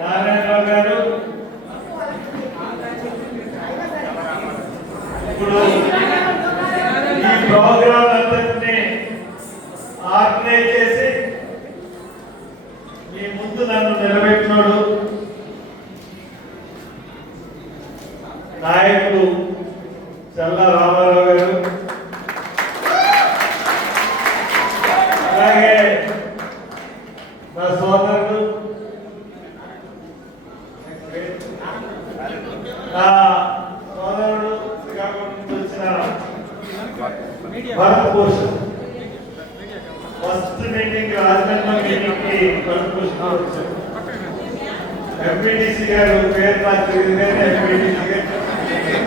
నారాయణరావు గారు ఇప్పుడు ఈ ప్రోగ్రాం అంతటినీ ఆర్గనైజ్ చేసి మీ ముందు నన్ను నిలబెట్టినోడు నాయకుడు చల్లా రామారావు గారు, అలాగే నా సోదరుడు శ్రీకాకుళం నుంచి వచ్చిన Bharat Bhushan, first meeting Rajahmundry meeting కి భరత్ భూషణ్ వచ్చారు. ఎంపీటీసీ గారు పేరు నాకు తెలియదు, ఎంపీటీసీ గారు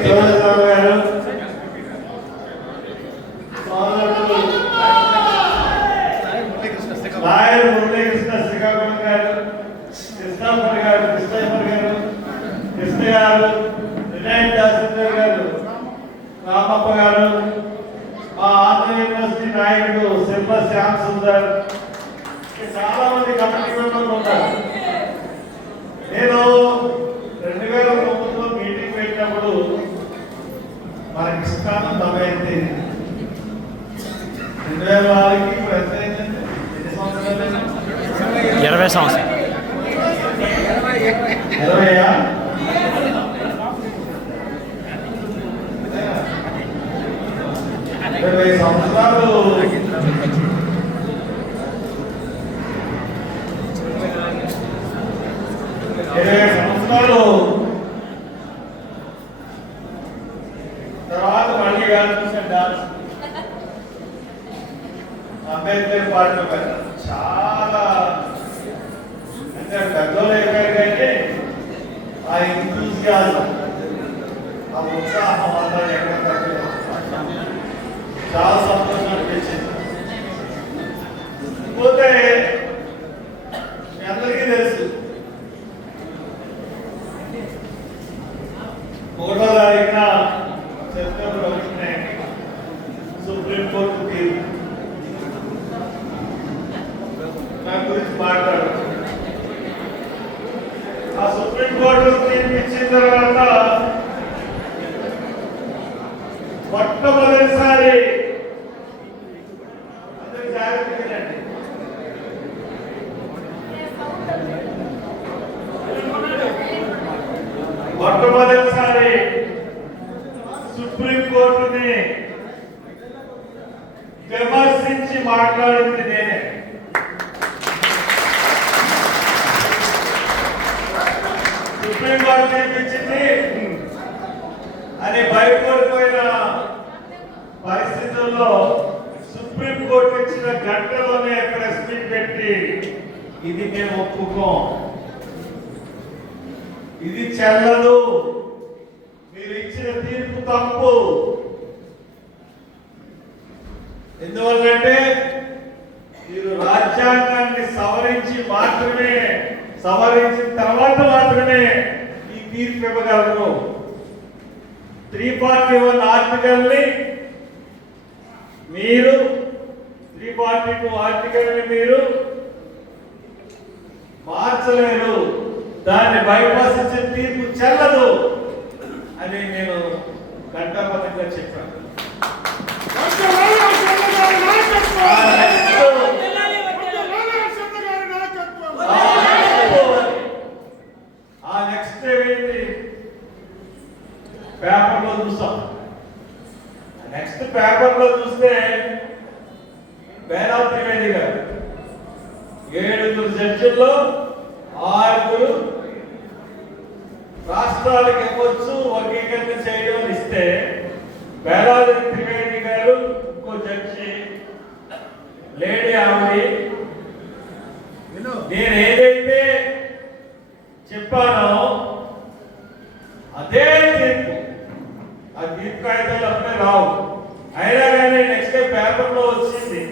శివరావు గారు, లాయర్ మురళీకృష్ణ శ్రీకాకుళం గారు, కృష్ణాపూర్ గారు, కృష్ణేశ్వర్ గారు, కృష్ణ గారు, రిలయన్స్ దాసేందర్ గారు, రామప్ప గారు, మా ఆంధ్ర యూనివర్సిటీ నాయకుడు శిల్ప శ్యామ్ సుందర్, చాలా మంది కమిటీ మెంబర్లు ఉంటారు. నేను 2009లో మీటింగ్ పెట్టినప్పుడు మనకి ఇష్టానం తమైంది. 2004కి ఇప్పుడు ఎంత అయిందంటే 20 సంవత్సరాలు 20 సంవత్సరాలు తర్వాత మళ్ళీ డాన్స్ అంబేద్కర్ పార్టీ చాలా అంటే పెద్దోళ్ళు అయిపోయారు కానీ ఆ ఎంతూజియాజం, ఆ ఉత్సాహం అంతా ఎక్కడ తగ్గలేదు. చాలా సంతోషం అనిపించింది. పోతే మీ అందరికీ తెలుసు 1వ తారీఖున సెప్టెంబర్ 1న సుప్రీంకోర్టు తీర్పు నా గురించి మాట్లాడుతుంది. ఆ సుప్రీంకోర్టు తీర్పు ఇచ్చిన తర్వాత మొట్టమొదటిసారి అందరూ జాగ్రత్తగానండి, మొట్టమొదటిసారి సుప్రీంకోర్టుని విమర్శించి మాట్లాడింది నేనే. సుప్రీంకోర్టు తీర్పిచ్చింది అని భయపడిపోయిన పరిస్థితుల్లో సుప్రీంకోర్టు ఇచ్చిన గంటలోనే ప్రెస్ మీట్ పెట్టి ఇది మేము ఒప్పుకోం, ఇది చెల్లదు, మీరు ఇచ్చిన తీర్పు తప్పు. ఎందువల్లంటే మీరు రాజ్యాంగాన్ని సవరించిన తర్వాత మాత్రమే ఈ తీర్పు ఇవ్వగలరు. 341 ఆర్టికల్ని మీరు 342 ఆర్టికల్ని మీరు మార్చలేరు, దాన్ని బైపాస్ ఇచ్చే తీర్పు చెల్లదు అని నేను ఘంటాపథంగా చెప్పాను. ఆ నెక్స్ట్ ఏంటి పేపర్లో చూసాం. నెక్స్ట్ పేపర్లో చూస్తే బేలా త్రివేది గారు 7 జడ్జిల్లో 6 రాష్ట్రాలకు ఇవ్వచ్చు, వర్గీకరణ చేయడం ఇస్తే బేలా త్రివేది గారు ఇంకో జడ్జి లేడీ ఆవిడ నేను ఏదైతే చెప్పానో అదే తీర్పు, ఆ తీర్పు కాగితాలు అప్పుడే రావు, అయినా కానీ నెక్స్ట్ డే పేపర్లో వచ్చింది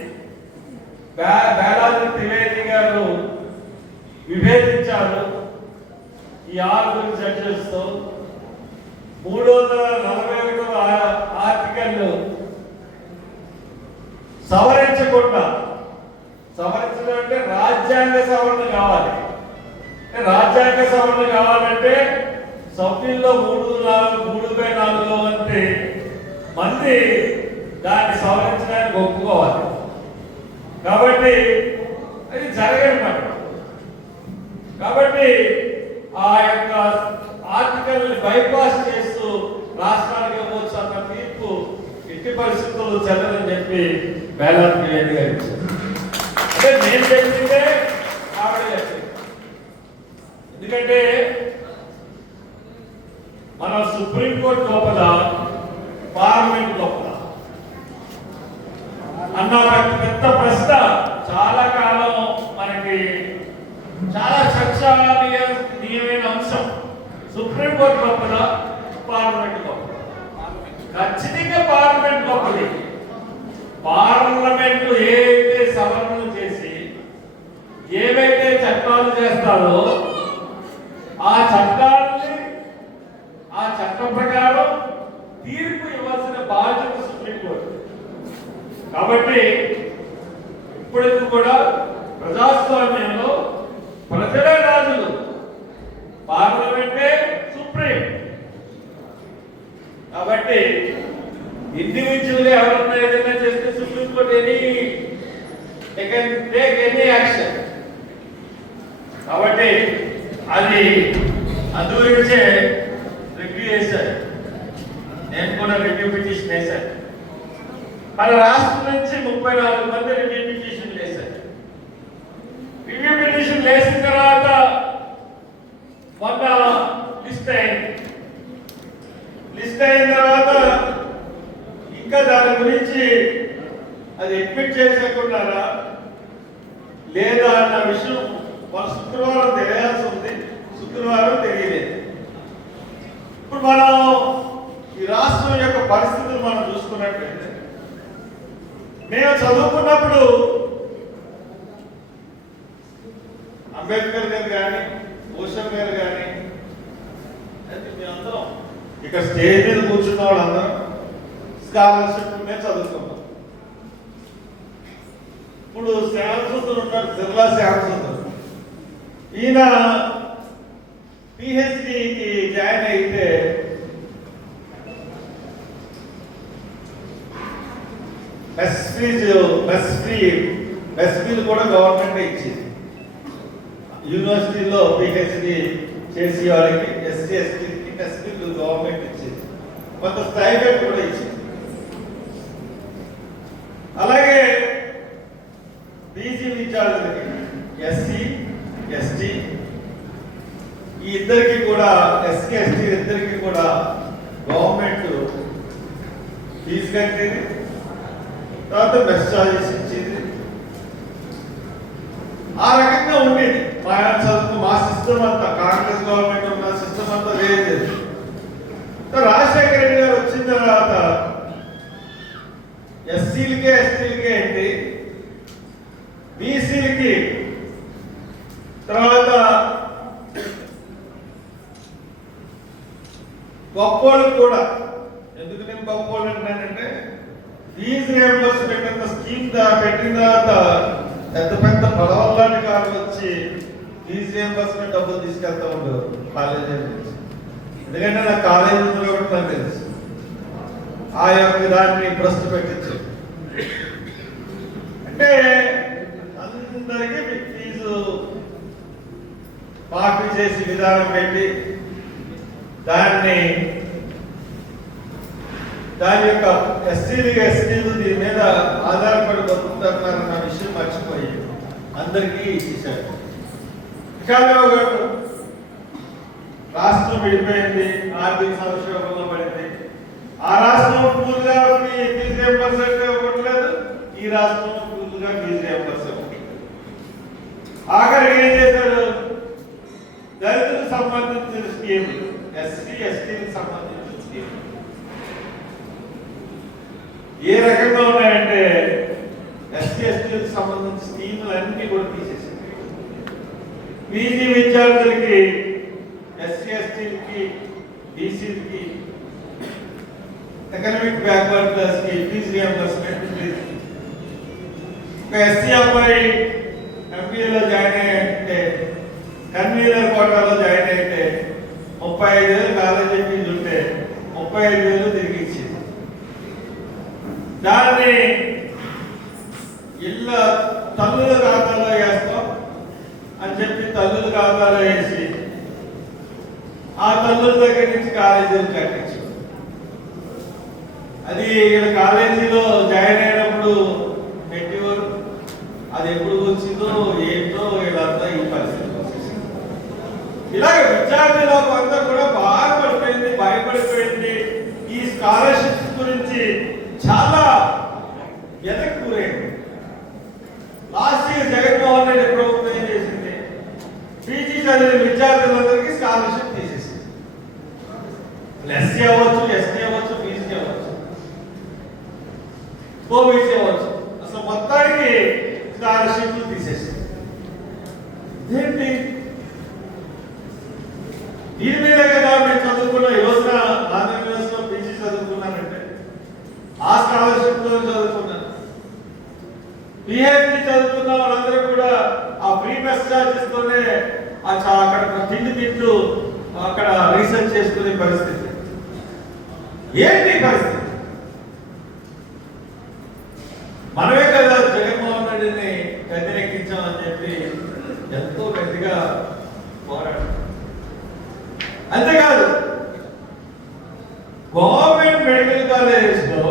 బేలాది త్రివేది గారు విభేదించారు ఈ 6 జడ్జెస్ తో. 341వ ఆర్టికల్ సవరించడం అంటే రాజ్యాంగ సవరణ కావాలి, రాజ్యాంగ సవరణ కావాలంటే సభ్యుల్లో 3/4 వంటి మంది దాన్ని సవరించడానికి ఒప్పుకోవాలి. కాబట్టి అది జరగనమాట. కాబట్టి ఆ యొక్క ఆర్టికల్ బైపాస్ చేస్తూ రాష్ట్రానికి ఇవ్వచ్చు అన్న తీర్పు ఎట్టి పరిస్థితుల్లో చెల్లదని చెప్పి వేలాది రెడ్డి గారు ఇచ్చారు. అంటే నేను చెప్పిందే ఆవిడ చెప్పింది. ఎందుకంటే మన సుప్రీంకోర్టు లోపల పార్లమెంట్ లోపల అన్న పెద్ద ప్రశ్న చాలా కాలం మనకి చాలా చర్చనీయమైన అంశం. సుప్రీంకోర్టు లోపల పార్లమెంట్ లోపల ఖచ్చితంగా పార్లమెంట్ లోపలి పార్లమెంట్ ఏవైతే సవరణలు చేసి ఏవైతే చట్టాలు చేస్తారో ఆ చట్టం ప్రకారం తీర్పు ఇవ్వాల్సిన బాధ్యత సుప్రీంకోర్టు. కాబట్టి ఇప్పటికి కూడా ప్రజాస్వామ్యంలో ప్రజలే రాజులు, పార్లమెంటే సుప్రీం. కాబట్టి ఇండివిజువల్ గా ఎవరన్నా ఏదైనా చేస్తే సుప్రీంకోర్టు ఎనీ యాక్షన్. కాబట్టి అది అందుగురించే రివ్యూ చేశారు. నేను కూడా రివ్యూ పిటిషన్ వేశాను. మన రాష్ట్రం నుంచి 34 మంది రివ్యూ పిటిషన్ వేశారు. రివ్యూ పిటిషన్ వేసిన తర్వాత మొన్న లిస్ట్ అయింది. లిస్ట్ అయిన తర్వాత ఇంకా దాని గురించి అది అడ్మిట్ చేసేకున్నారా లేదా అన్న విషయం మన శుక్రవారం తెలియాల్సి ఉంది. శుక్రవారం తెలియలేదు. ఇప్పుడు మనం ఈ రాష్ట్రం యొక్క పరిస్థితులు మనం చూసుకున్నట్లయితే, మేము చదువుకున్నప్పుడు అంబేద్కర్ గారు కానీ భూషణ్ గారు కానీ మేమందరం ఇక్కడ స్టేజ్ మీద కూర్చున్న వాళ్ళందరం స్కాలర్షిప్ మీద చదువుకున్నాం. ఇప్పుడు శ్యామసుందర్ ఉంటారు, జిల్లా శ్యామసుందర్. ఈయన పిహెచ్డికి జాయిన్ అయితే మెస్ ఫీజు కూడా గవర్నమెంట్ ఇచ్చింది. యూనివర్సిటీలో పిహెచ్డి చేసి వాళ్ళకి ఎస్సీ ఎస్టీకి మెస్ ఫీజు గవర్నమెంట్ ఇచ్చింది. కొంత స్టైపెండ్ కూడా ఇచ్చింది. అలాగే పీజీ విద్యార్థులకి ఎస్సీ ఎస్టీ ఈ ఇద్దరికి కూడా ఎస్సీ ఎస్టీ ఇద్దరికి కూడా గవర్నమెంట్ ఫీజు కట్టేది. తర్వాత మెస్ చార్జెస్ ఇచ్చేది. ఆ రకంగా ఉండేది మా సిస్టమ్ అంతా. కాంగ్రెస్ గవర్నమెంట్ ఉన్న సిస్టమ్ అంతా లేదు. రాజశేఖర రెడ్డి గారు వచ్చిన తర్వాత ఎస్సీలకే ఎస్టీలకే ఏంటి, బీసీలకి, తర్వాత గొప్పోళ్ళకి కూడా. ఎందుకు నేను గొప్పోళ్ళు అంటానంటే, ఫీజు రియంబర్స్మెంట్ అన్న స్కీమ్ పెట్టిన తర్వాత పెద్ద పెద్ద పడవల్లాంటి కార్లు వచ్చి ఫీజు రియంబర్స్మెంట్ డబ్బులు తీసుకెళ్తా ఉండేవారు కాలేజీ నుంచి. ఎందుకంటే నాకు కాలేజీ ఉంది కాబట్టి నాకు తెలుసు. ఆ యొక్క దాన్ని ప్రశ్న పెట్టించారు. అంటే అందరికీ ఫీజు మాఫీ చేసి విధానం పెట్టి దాని యొక్క ఎస్టీలు దీని మీద ఆధారపడి బతుకుతున్నారన్న విషయం మర్చిపోయి అందరికీ ఇచ్చేశారు. విశాఖరావు గారు రాష్ట్రం విడిపోయింది, ఆర్థిక సంక్షోభంలో పడింది. ఆ రాష్ట్రం పూర్తిగా ఫీజు రియంబర్స్మెంట్ ఇవ్వట్లేదు, ఈ రాష్ట్రం పూర్తిగా ఫీజు రియంబర్స్మెంట్. ఆఖరికి ఏం చేశారు, దళితులకు సంబంధించిన స్కీములు, ఎస్సీ ఎస్టీలకు సంబంధించిన స్కీములు ఏ రకంగా ఉన్నాయంటే, ఎస్సీ ఎస్టీలకు సంబంధించిన స్కీములు అన్ని కూడా తీసేసారు. పీజీ విద్యార్థులకి, ఎస్సీ ఎస్టీలకి, బీసీలకి, ఎకనామిక్ బ్యాక్వర్డ్ క్లాస్ కి ఫీజు రియంబర్స్మెంట్ లేదు. ఒక ఎస్సీ అబ్బాయి ఎంపీలో జాయిన్ అయ్యంటే కన్వీనర్ కోటాలో జాయిన్ అయితే 35,000 కాలేజీ ఫీజు ఉంటే 35,000 తిరిగి ఇచ్చింది. దాన్ని ఇళ్ళ తల్లుల ఖాతాలో వేస్తాం అని చెప్పి తల్లుల ఖాతాలో వేసి ఆ తల్లుల దగ్గర నుంచి కాలేజీలు కట్టించు. అది ఇక్కడ కాలేజీలో జాయిన్ అయినప్పుడు పెట్టేవారు, అది ఎప్పుడు వచ్చిందో ఏంటో వీళ్ళంతా ఈ పరిస్థితి వచ్చేసింది. ఇలాగ విద్యార్థుల అంతా కూడా బాధపడిపోయింది, భయపడిపోయింది. ఈ స్కాలర్షిప్స్ గురించి చాలా వెనక్కి కూరేది. లాస్ట్ ఇయర్ జగన్మోహన్ రెడ్డి ప్రభుత్వం ఏం చేసింది, పీజీ చదివిన విద్యార్థులందరికీ స్కాలర్షిప్ తీసేసింది. ఎస్సీ అవ్వచ్చు, ఎస్టీ అవ్వచ్చు, బీసీ అవ్వచ్చు, ఓబీసీ అవ్వచ్చు, అసలు మొత్తానికి స్కాలర్షిప్లు తీసేసింది. ఏంటి దీని మీద కదా మేము చదువుకున్న యోజన, ఆంధ్రప్రదేశ్లో పీజీ చదువుకున్నానంటే ఆ స్కాలర్షిప్ తో చదువుకున్నాను. పిహెచ్డి చదువుకున్న వాళ్ళందరూ కూడా ఆ ఫ్రీ బస్ చార్జెస్ తోనే అక్కడ తిండి తింటూ అక్కడ రీసెర్చ్ చేసుకునే పరిస్థితి. ఏంటి పరిస్థితి? మనమే కదా జగన్మోహన్ రెడ్డిని వ్యతిరేకించామని చెప్పి ఎంతో గట్టిగా పోరాడు. అంతేకాదు గవర్నమెంట్ మెడికల్ కాలేజెస్ లో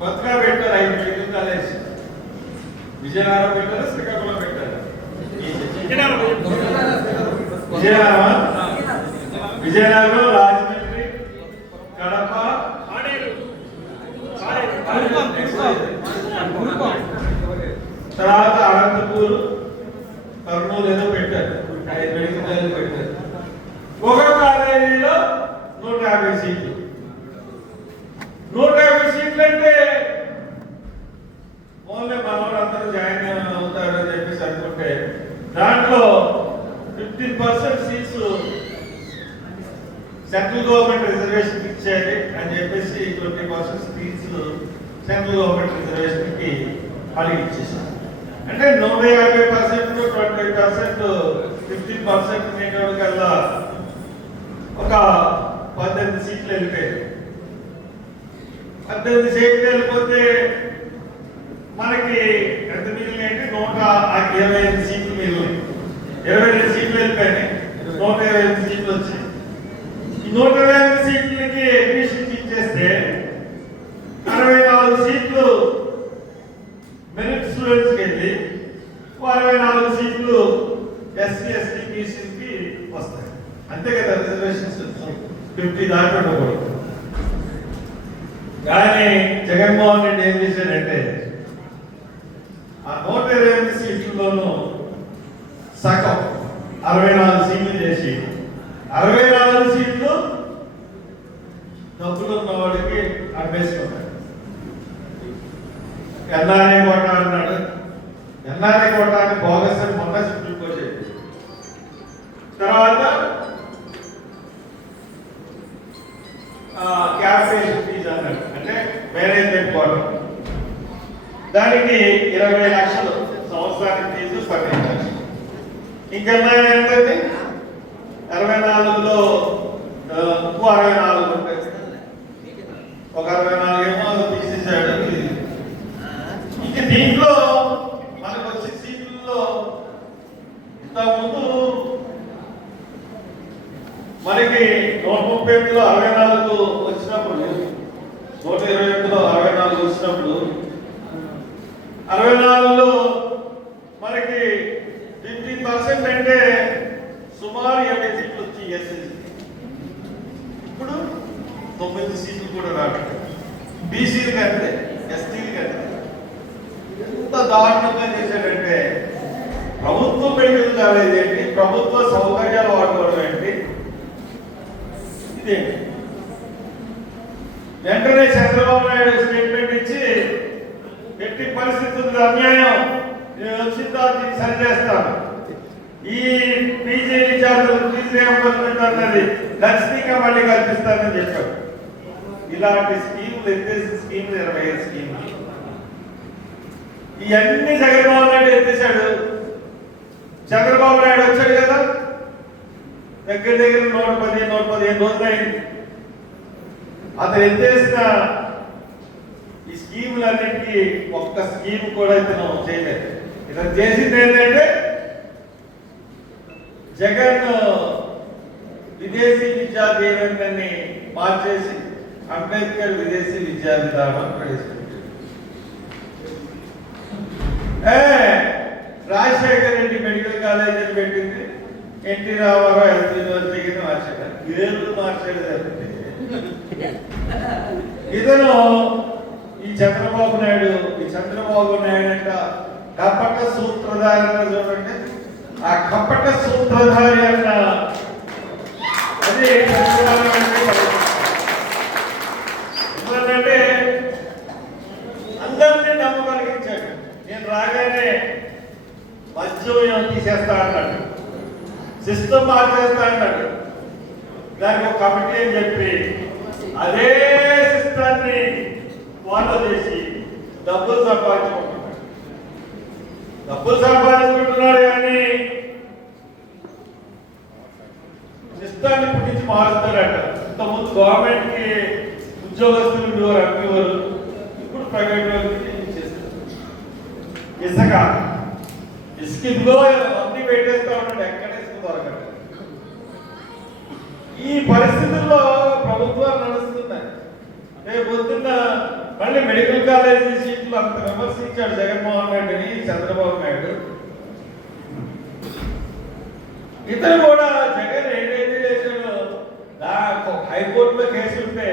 కొత్తగా పెట్టారు 5 మెడికల్ కాలేజ్. విజయనగరం పెట్టారు, శ్రీకాకుళం పెట్టారు. విజయనగరం, రాజమండ్రి, కడప, తర్వాత అనంతపూర్, కర్నూలు ఏదో పెట్టారు. 5 మెడికల్ కాలేజ్ పెట్టారు. ఒక కాలేజీలో 150 సీట్లు. 150 సీట్లు అంటే ఓన్లీ మనోళ్ళందరూ జాయిన్ అవుతారని చెప్పేసి అనుకుంటే దాంట్లో 15% సీట్స్ సెంట్రల్ గవర్నమెంట్ రిజర్వేషన్ ఇచ్చేయాలి అని చెప్పేసి 20% సీట్స్ సెంట్రల్ గవర్నమెంట్ రిజర్వేషన్ కి మళ్ళీ ఇచ్చేసారు. అంటే 150%, 20%, 15% అనేటోడికల్లా ఒక 18 సీట్లు వెళ్ళిపోయాయి. 18 సీట్లు వెళ్ళిపోతే మనకి ఎంత మిగిలినాయంటే 125 సీట్లు మిగిలినాయి. 22 సీట్లు వెళ్ళిపోయినాయి, 125 సీట్లు వచ్చాయి. ఈ 125 సీట్లకి అడ్మిషన్ ఇచ్చేస్తే 64 సీట్లు మెరిట్ స్టూడెంట్స్కి వెళ్ళి 64 సీట్లు ఎస్సీ, ఎస్టీ, బీసీకి వస్తాయి. అంతే కదా, రిజర్వేషన్స్ 50 దాకా ఉండకూడదు. కానీ జగన్మోహన్ రెడ్డి ఏం చేశాడంటే ఆ 125 సీట్లలోనూ సగం 64 సీట్లు చేసి 64 సీట్లు డబ్బులు ఉన్న వాడికి అమ్మేసుకున్నాడు. ఎన్ఆర్ఐ కోట అన్నాడు. ఎన్ఆర్ఐ కోటాన్ని బోగస్ అని మొన్న సుప్రీంకోర్టు చెప్పింది. తర్వాత క్యాపిటేషన్ ఫీజు అన్నాడు, అంటే మేనేజ్మెంట్ కోట. దానికి 20 లక్షలు సంవత్సరానికి ఫీజు, 15 లక్షలు. ఇంకెన్నా ఏంటంటే 64లో ఇంకో 64 ఉంటాయి. ఒక 64 ఏమో తీసేసాడు. ఇంక దీంట్లో మనకు వచ్చే సీట్లలో ఇంతకుముందు మనకి 138లో 64 వచ్చినప్పుడు, 128లో 64 వచ్చినప్పుడు 64లో మనకి 15% అంటే సుమారు 70 సీట్లు వచ్చి ఎస్ఎస్సి. ఇప్పుడు 9 సీట్లు కూడా రావట్లేదు. బీసీలు కంటే, ఎస్టీలు కంటే ఎంత దారుణంగా చేశాడంటే ప్రభుత్వ మెడికల్ కాలేజ్ ఏంటి, ప్రభుత్వ సౌకర్యాలు వాడుకోవడం ఏంటి, ఇదేంటి. వెంటనే చంద్రబాబు నాయుడు స్టేట్మెంట్ ఇచ్చి ఎట్టి పరిస్థితుల్లో అన్యాయం, నేను వచ్చిన తర్వాత దీన్ని సరిచేస్తాను, ఈ పీజీ విద్యార్థులకు ఫీజు రియంబర్స్మెంట్ అన్నది ఖచ్చితంగా మళ్ళీ కల్పిస్తానని చెప్పాడు. ఇలాంటి స్కీములు ఎత్తేసి స్కీములు 25 స్కీములు ఇవన్నీ జగన్మోహన్ రెడ్డి ఎత్తేసాడు. చంద్రబాబు నాయుడు వచ్చాడు కదా, దగ్గర దగ్గర 115 రోజులు అయింది. అతను ఎత్తేసిన ఈ స్కీములన్నిటికీ ఒక్క స్కీమ్ కూడా ఇతను చేయలేదు. ఇతను చేసింది ఏంటంటే జగన్ విదేశీ విద్యా దీవెనని మార్చేసి అంబేద్కర్ విదేశీ విద్యా విధానం ప్రవేశపెట్టారు. రాజశేఖర్ రెడ్డి మెడికల్ కాలేజ్ అని పెట్టింది, ఎన్టీ రామారావు హెల్త్ యూనివర్సిటీకి మార్చారు. పేర్లు మార్చాడు. ఇతను ఈ చంద్రబాబు నాయుడు అంట కపట సూత్రధారి చూడండి. ఆ కపట సూత్రధారి అన్న అది ఎందుకంటే అందరినీ నమ్మగలిగించాడు. నేను రాగానే మద్యం తీసేస్తా అన్నాడు, సిస్టమ్ మార్చేస్తా అన్నాడు. దానికి ఒక కమిటీ అని చెప్పి అదే సిస్టాన్ని ఫాలో చేసి డబ్బులు సంపాదించుకుంటున్నాడు కానీ సిస్టాన్ని పుట్టించి మారుస్తారట. ఇంతకుముందు గవర్నమెంట్ కి ఉద్యోగస్తులు ఉండేవారు, అమ్మేవారు, ఇప్పుడు ప్రైవేట్ వాళ్ళకి ఇచ్చేస్తారు. ఇసుక ఇదిగో అన్ని పెట్టేస్తా ఉన్నాడు, ఎక్కడ ఇసుక దొరకదు. ఈ పరిస్థితుల్లో ప్రభుత్వాలు నడుస్తున్నాయి. రేపు పొద్దున్న మళ్ళీ మెడికల్ కాలేజీ సీట్లు అంత విమర్శించాడు జగన్మోహన్ రెడ్డిని చంద్రబాబు నాయుడు. ఇతను కూడా జగన్ ఏదైతే చేశాడో హైకోర్టులో కేసు ఉంటే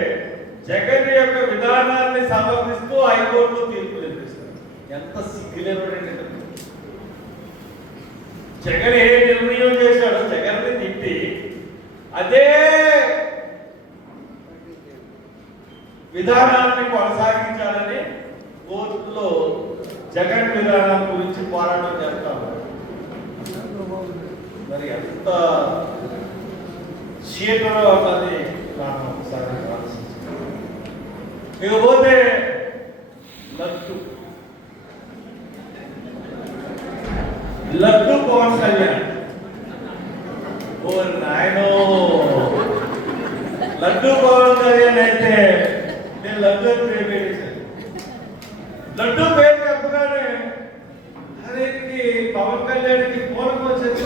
జగన్ యొక్క విధానాన్ని సమర్థిస్తూ హైకోర్టులో తీర్పు తెప్పిస్తారు. ఎంత సిగ్గులేదండి. జగన్ ఏ నిర్ణయం చేశాడో జగన్ని తిట్టి అదే విధానాన్ని కొనసాగించాలని కోర్టులో జగన్ విధానం గురించి పోరాటం చేస్తాం. మరి ఎంత చీకలో అన్నది మనం ఒకసారి ఆలోచించాలి. ఇకపోతే లడ్డు పవన్ కళ్యాణ్. ఓ నాయనో, లడ్డు పవన్ కళ్యాణ్ అయితే నేను లడ్డు పేరు పెట్టేశాను. లడ్డు పేరు చెప్పగానే అదేంటి పవన్ కళ్యాణ్కి పూర్వం వచ్చేది.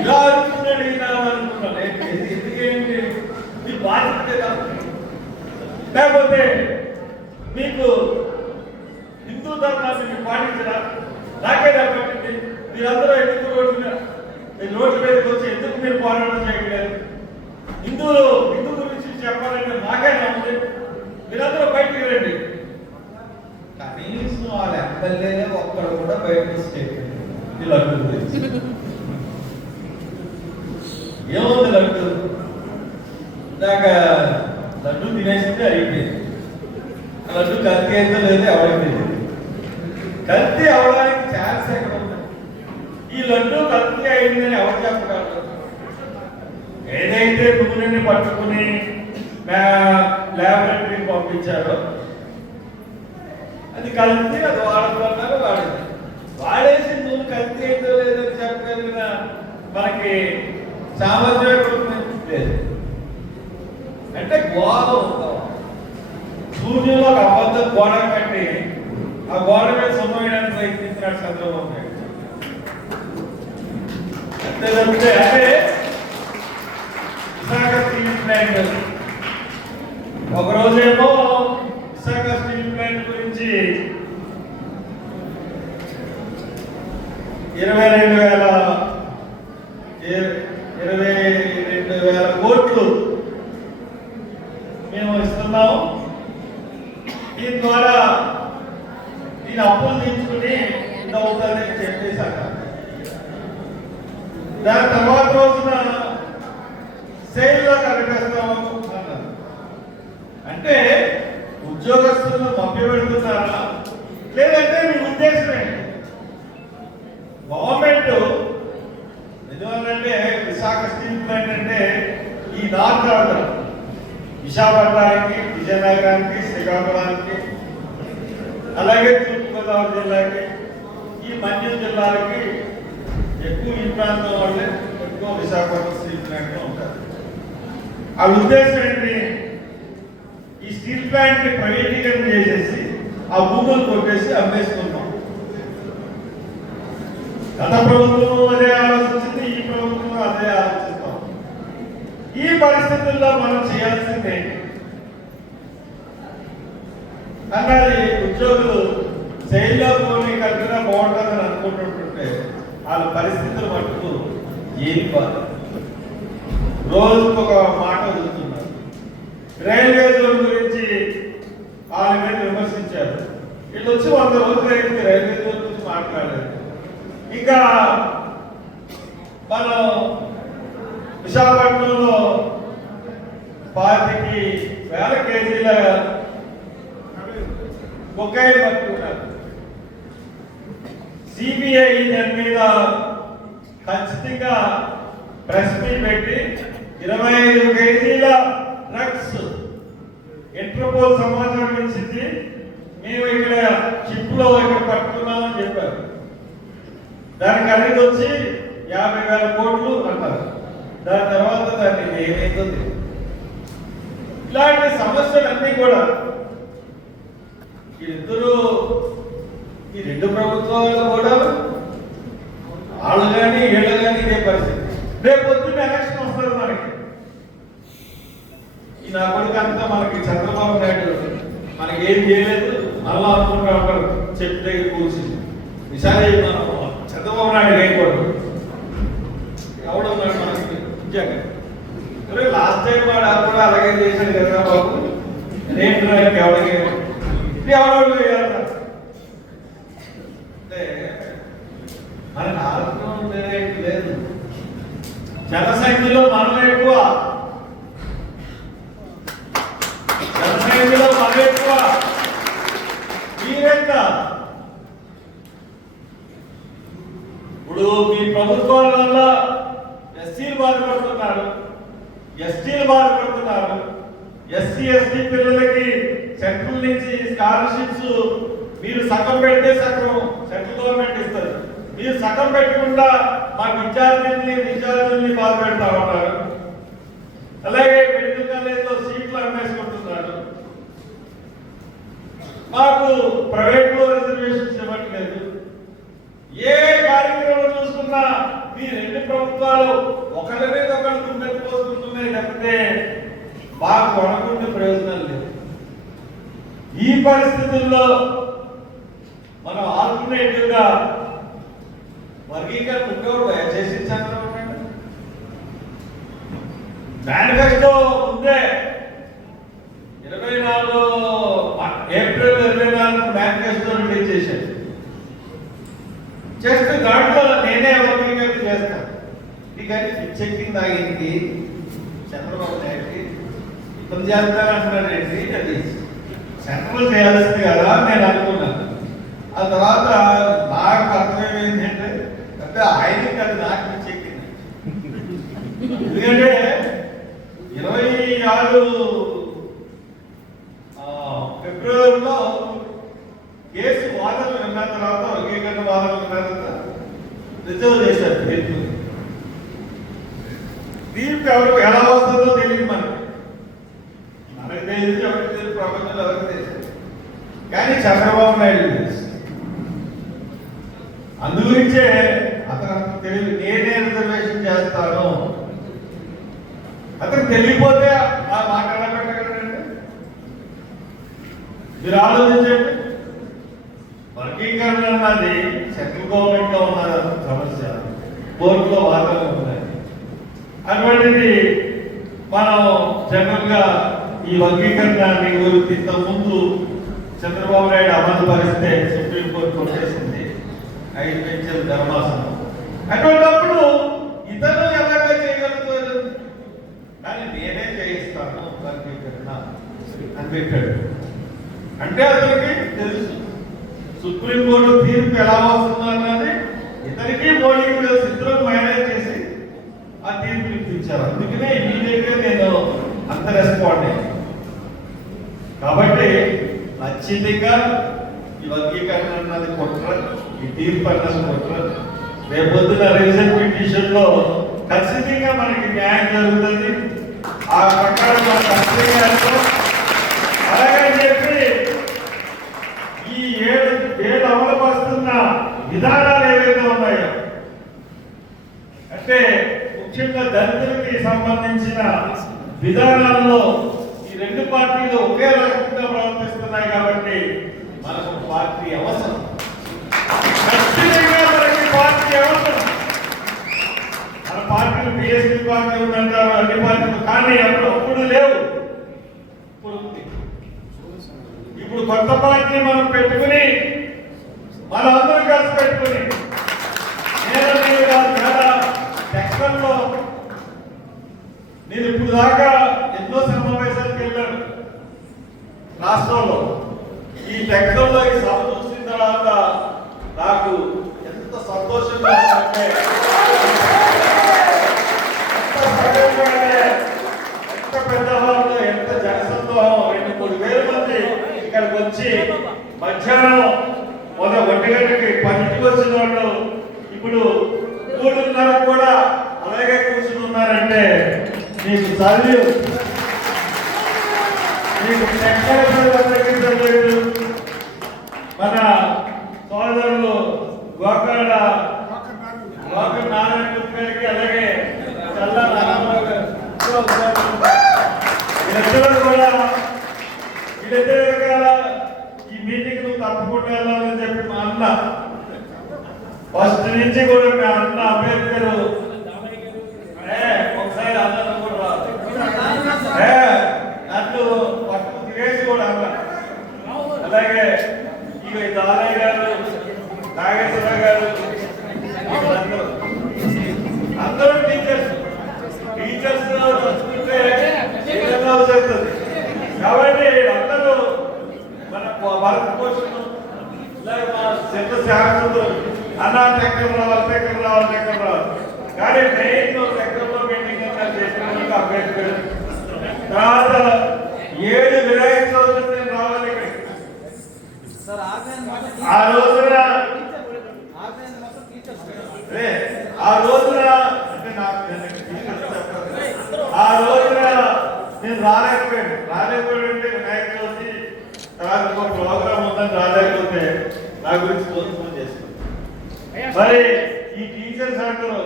ఇలా అనుకున్నాడు ఇలా అనుకున్నాను. ఎందుకేంటి మీ బాధ్యత కాదు, లేకపోతే మీకు హిందూ ధర్మాన్ని మీకు పాటించరా? నాకేదా పట్టింది? మీరందరూ ఎందుకు రోడ్డు మీదకి వచ్చి ఎందుకు మీరు పోరాటం చేయలేదు? హిందూ గురించి చెప్పాలంటే నాకేనా ఉంది? మీరందరూ బయటికి రండి. కనీసం వాళ్ళ ఎమ్మెల్యేనే ఒక్కడు కూడా బయటకు స్టేట్ లడ్డు గురించి ఏముంది? లడ్డు ఇందాక లడ్డు తినేసిందే అయిపోయింది. లడ్డు కల్తీ అయితే లేదు ఎవరికి తెలియదు. కల్తీ అవడానికి ఛాన్స్ ఎక్కడ ఉంది? ఈ లడ్డు కల్తీ అయిందని ఎవరు చెప్పగలరు? ఏదైతే నూనెని పట్టుకుని ల్యాబొరేటరీకి పంపించారో అది కల్తీ, అది వాడుతున్నారు. వాడేసి నూనె కల్తీ అయితే లేదని చెప్పగలిగిన మనకి సామర్థ్యం లేదు. అంటే సూర్యులో ఒక అబద్ధ గోడ కట్టి ఆ గోడ మీద సొమ్ము వేయడానికి ప్రయత్నించినాడు చంద్రబాబు నాయుడు. అంతే తప్పితే అంటే విశాఖ స్టీల్ ప్లాంట్ ఒకరోజేమో విశాఖ స్టీల్ ప్లాంట్ గురించి 22,000 కోట్లు మేము ఇస్తున్నాము, దీని ద్వారా దీని అప్పులు తీసుకుని ఇంత అవుతుందని చెప్పేశాక దాని తర్వాత రోజున సేల్లో కలిపేస్తాము అన్నారు. అంటే ఉద్యోగస్తులను మభ్యపెడుతున్నారా లేదంటే మీ ఉద్దేశం ఏంటి? గవర్నమెంట్ ఎందువల్లంటే విశాఖ స్టీల్ ప్లాంట్ అంటే ఈ నార్త్ విశాఖపట్నానికి, విజయనగరానికి, శ్రీకాకుళానికి అలాగే తూర్పుగోదావరి జిల్లాకి, ఈ మన్యం జిల్లాలకి ఎక్కువ ఈ ప్రాంతం వాళ్ళే ఎక్కువ విశాఖపట్నం స్టీల్ ప్లాంట్లో ఉంటారు. ఆ ఉద్దేశం ఏంటి? ఈ స్టీల్ ప్లాంట్ ని ప్రైవేటీకరణ చేసేసి ఆ భూములు కొట్టేసి అమ్మేసుకున్నాం. గత ప్రభుత్వం అదే ఆలోచించింది, ఈ ప్రభుత్వం అదే ఆలోచిస్తాం. ఈ పరిస్థితుల్లో మనం చేయాల్సింది అన్నది ఉద్యోగులు జైల్లో పోనీ కలిగినా బాగుంటుందని అనుకుంటుంటే వాళ్ళ పరిస్థితులు మటుకు ఏం కాదు. రోజుకు ఒక మాట వదులుతున్నారు. రైల్వే జోన్ గురించి వాళ్ళ మీద విమర్శించారు. వీళ్ళు వచ్చి 100 రోజులు అయింది రైల్వే జోన్ గురించి మాట్లాడారు. ఇంకా మనం విశాఖపట్నంలో 25,000 కేజీల కొకైన్ పట్టుకున్నారు. సిబిఐ దాని మీద ఖచ్చితంగా ప్రెస్ మీట్ పెట్టి 25 కేజీల డ్రగ్స్ ఇంటర్పోల్ సమాచారం ఇచ్చింది. మేము ఇక్కడ షిప్ లో ఇక్కడ పట్టుకున్నామని చెప్పారు. దాని ఖరీదు వచ్చి 50,000 కోట్లు అన్నారు. దాని తర్వాత దాన్ని ఏమైందో ఇలాంటి సమస్యలన్నీ కూడా వీళ్ళిద్దరూ ఈ రెండు ప్రభుత్వాలు కూడా వాళ్ళు కానీ వీళ్ళు కానీ ఇదే పరిస్థితి. రేపు పొద్దున్న ఎలక్షన్ వస్తారు మనకి. ఈ నా కొడుకు అంతా మనకి చంద్రబాబు నాయుడు మనకి ఏం చేయలేదు మళ్ళా అనుకుంటా ఉంటారు. చెప్పు దగ్గర కూర్చుంది ఈసారి మనం చంద్రబాబు నాయుడు వేయకూడదు. ఎవడున్నాడు మనకి ఉద్యోగం? లాస్ట్ టైం వాడు కూడా అలాగే చేశాడు కదా బాబు. రేపు ఎవరికి ఎవరు అంటే మనకు ఆలోచన లేదు. జనసంఖ్యలో మనం ఎక్కువ, జనసంఖ్యలో మనం ఎక్కువ. మీరెంత? ఇప్పుడు మీ ప్రభుత్వాల వల్ల ఎస్సీలు బాధపడుతున్నారు, ఎస్టీలు బాధపడుతున్నారు. ఎస్సీ ఎస్టీ పిల్లలకి సెంట్రల్ నుంచి స్కాలర్షిప్స్ మీరు సగం పెడితే సగం సెంట్రల్ గవర్నమెంట్ ఇస్తారు. మీరు సగం పెట్టకుండా మా విద్యార్థుల్ని బాధ పెడతా ఉన్నారు. అలాగే మెడికల్ కాలేజ్లో సీట్లు అమ్మేసుకుంటున్నారు. మాకు ప్రైవేట్ లో రిజర్వేషన్స్ ఇవ్వట్లేదు. ఏ కార్యక్రమం చూసుకున్నా మీ రెండు ప్రభుత్వాలు ఒకరి మీద ఒకరు దుమ్మెత్తి పోసుకుంటున్నాయి తప్పితే బాగా కొనకుండా ప్రయోజనం లేదు. ఈ పరిస్థితుల్లో మనం ఆల్టర్నేటివ్ గా వర్గీకరణ ఉద్యోగుడు చేసి మేనిఫెస్టో ముందే 24 ఏప్రిల్ 24 మేనిఫెస్టో రిలీజ్ చేశారు. చేస్తే దాంట్లో నేనే వర్గీకరణ చేస్తాను. కానీ చెక్కింగ్ తాగింది చంద్రబాబు నాయుడు ఇతను చేస్తానంటున్నాడండి. అది సెంట్రల్ చేయాల్సింది కదా నేను అనుకున్నాను. ఆ తర్వాత నాకు అర్థమేమైందంటే అంటే ఆయనకి అది నాకు చెక్కింది. ఎందుకంటే 26 ఫిబ్రవరిలో కేసు వాదనలు విన్న తర్వాత వర్గీకరణ వాదనలు విన్న తర్వాత రిజర్వ్ చేశారు తీర్పు. తీర్పు ఎవరికి ఎలా వస్తుందో తెలియదు మనకి తెలియదు, ఎవరికి తెలియదు, ప్రపంచంలో ఎవరికి తెలియదు. కానీ చంద్రబాబు నాయుడు తెలుసు. అందుగురించే అతను తెలియదు నేనే రిజర్వేషన్ చేస్తాను. అతను తెలియపోతే ఆ మాట ఎలా పెట్టగలడండి? మీరు ఆలోచించండి. వర్గీకరణ అన్నది సెంట్రల్ గవర్నమెంట్ లో ఉన్న సమస్య, కోర్టులో వాదనలు ఉన్నాయి. అటువంటిది మనం జనరల్ గా ఈ వర్గీకరణాన్ని ఇంత ముందు చంద్రబాబు నాయుడు అమలు పరిస్తే సుప్రీంకోర్టు కొట్టేసింది 5 బెంచ్ల ధర్మాసనం. అటువంటిప్పుడు ఇతను ఎలాగా చేయగలుగుతాడు? కానీ నేనే చేయిస్తాను వర్గీకరణ అని పెట్టాడు. అంటే అతనికి తెలుసు సుప్రీంకోర్టు తీర్పు ఎలా వస్తుందన్నది ఇతనికి మోడీకి తెలుసు. ఇద్దరు మేనేజ్ చేసి ఆ తీర్పు ఇప్పించారు. అందుకనే ఇమీడియట్ గా నేను అంత రెస్పాండ్ అయ్యాను. కాబట్టి ఖచ్చితంగా ఈ వర్గీకరణ అన్నది కుట్ర, ఈ తీర్పు అన్నది కుట్ర. రేపొద్దున రివిజన్ పిటిషన్ లో ఖచ్చితంగా మనకి న్యాయం జరుగుతుంది. ఆ ప్రకారం మన ఖచ్చితంగా అలాగని చెప్పి ఈ ఏడు అమలుపరుస్తున్న విధానాలు ఏవైతే ఉన్నాయో అంటే ముఖ్యంగా దళితులకి సంబంధించిన విధానాల్లో ఈ రెండు పార్టీలు ఒకే రకంగా ప్రవర్తిస్తున్నాయి కాబట్టి మనకు పార్టీ అవసరం. ఖచ్చితంగా మనకి పార్టీ అవసరం. మన పార్టీలు బిఎస్పీ పార్టీ ఉందంటారు, అన్ని పార్టీలు, కానీ అప్పుడు లేవు, ఇప్పుడు ఉంది. ఇప్పుడు కొత్త పార్టీ మనం పెట్టుకుని మనందరం కలిసి పెట్టుకుని టెక్కల్లో నేను ఇప్పుడు దాకా ఎన్నో సమావేశాలకు వెళ్ళాను రాష్ట్రంలో. ఈ టెక్కల్లో ఈ సభ చూసిన తర్వాత నాకు ఎంత సంతోషంగా ఉందంటే, ఎంత పెద్ద హాల్లో ఎంత జనసందోహం. 2-3 వేల మంది ఇక్కడికి వచ్చి మధ్యాహ్నం 1 గంటకి 10కి వచ్చిన వాళ్ళు ఇప్పుడు 3:30 కూడా అలాగే కూర్చుని ఉన్నారంటే మీకు చదివి మీకు చదివేది. మన సోదరులు గోకర్ణ నారాయణ గారికి అలాగే చల్లా రామారావు గారు కూడా వీళ్ళిద్దరు రకాల ఈ మీటింగ్ నువ్వు తప్పకుండా వెళ్ళాలని చెప్పి మా అన్న ఫస్ట్ నుంచి కూడా మీ అన్న అంబేద్కర్ ఒకసారి అన్న కూడా నన్ను పట్టు తిరేసి కూడా అన్న. అలాగే ఇక దానయ్య గారు, నాగేశ్వర గారు, అందరూ టీచర్స్ వచ్చుకుంటే అవుతుంది కాబట్టి అందరూ మన భారత పోషణ ఇలాగే మా చెత్త శాఖలు అన్న టెక్కలు రావాలి. కానీ మెయిన్ టెక్కల్లో మీటింగ్ చేసిన అంబేద్కర్ తర్వాత 7 వినాయక చవితి రావాలి ఇక్కడ. ఆ రోజున నేను రాలేకపోయాడు అంటే వినాయక చవితి తర్వాత ఇంకో ప్రోగ్రామ్ ఉందని రాలేకపోతే నా గురించి ఫోన్ చేస్తాను. మరి ఈ టీచర్స్ అంటారు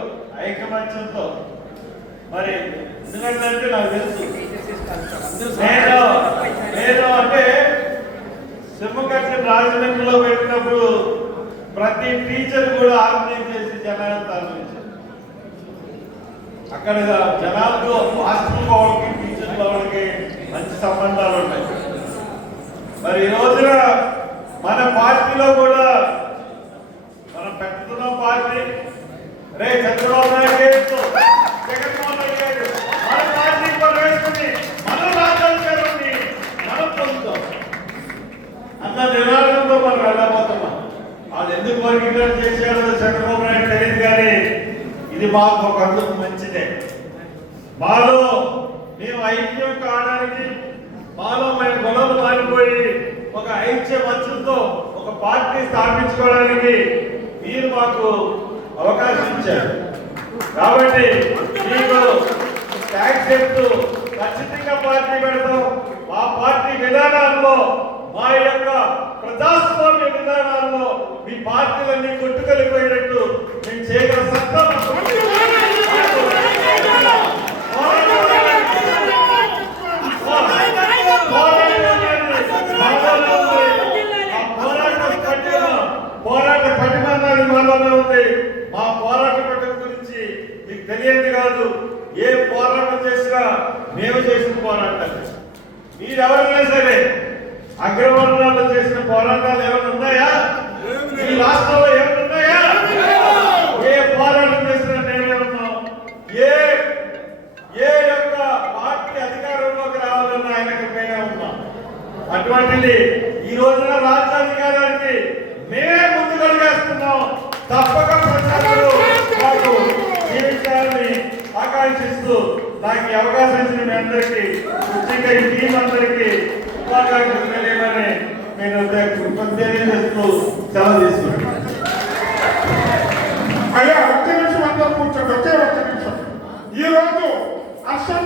ఐకమత్యంతో మరి ఎందుకంటే నాకు తెలుసు నేను అంటే సింహకర్షణ రాజమండ్రిలో పెట్టినప్పుడు ప్రతి టీచర్ కూడా ఆర్గనైజ్ చేసి జనాలను తరలించారు. అక్కడ జనాలతో హాస్టల్ వాళ్ళకి టీచర్ల వాళ్ళకి మంచి సంబంధాలు ఉన్నాయి. మరి ఈ రోజున మన పార్టీలో కూడా మనం పెట్టుతున్న పార్టీ రే చంద్రబాబు నాయుడు గారు, జగన్మోహన్ రెడ్డి గారు మన పార్టీ వేసుకుని మనం రాజ్యాంగాన్ని మనం పొందుతాం అన్న నినాదంతో మనం వెళ్ళబోతున్నాం. వాళ్ళు ఎందుకు వర్గీకరణ చేశారో చంద్రబాబు నాయుడు తెలియదు, కానీ ఇది మాకు ఒక అందుకు మంచిదే. మాలో మేము ఐక్యం కావడానికి, మాలో మేము గొడవలు మారిపోయి ఒక ఐక్య మంచులతో ఒక పార్టీ స్థాపించుకోవడానికి మీరు మాకు అవకాశం ఇచ్చారు. కాబట్టి మీకు ట్యాక్స్ చెప్తూ ఖచ్చితంగా పార్టీ పెడతాం. మా పార్టీ విధానాల్లో, మా యొక్క ప్రజాస్వామ్య విధానాల్లో మీ పార్టీలన్నీ కొట్టుకెళ్ళిపోయినట్టు మేము చేయగల సత్తా పోరాట పటిమన్నది మాలోనే ఉంది. మా పోరాట పట్టం గురించి మీకు తెలియదు కాదు. ఏ పోరాటం చేసినా మేము చేసిన పోరాటాలు. మీరెవరైనా సరే అగ్రవర్ణాల్లో చేసిన పోరాటాలు ఏమైనా ఉన్నాయా? ఈ రాష్ట్రంలో ఏమైనా ఉన్నాయా? ఏ పోరాటం చేసినా మేమే ఉన్నాం. ఏ యొక్క పార్టీ అధికారంలోకి రావాలన్నా ఆయనకు మేమే ఉన్నాం. అటువంటిది ఈ రోజున రాజ్యాధికారానికి మేమే ముందుకెళ్ళేస్తున్నాం. తప్పక ప్రజలు మాకు జీవించాలని ఆకాంక్షిస్తూ నాకు అవకాశం ఇచ్చిన మీ అందరికీ, ముఖ్యంగా ఈ టీం అందరికీ శుభాకాంక్షలు తెలియమని నేను కృతజ్ఞతలు సెలవు తీసుకుంటాను. అయ్యా ఒక్క నిమిషం అందరూ కూర్చోండి, ఒకే ఒక్క నిమిషం. ఈ రోజు అసలు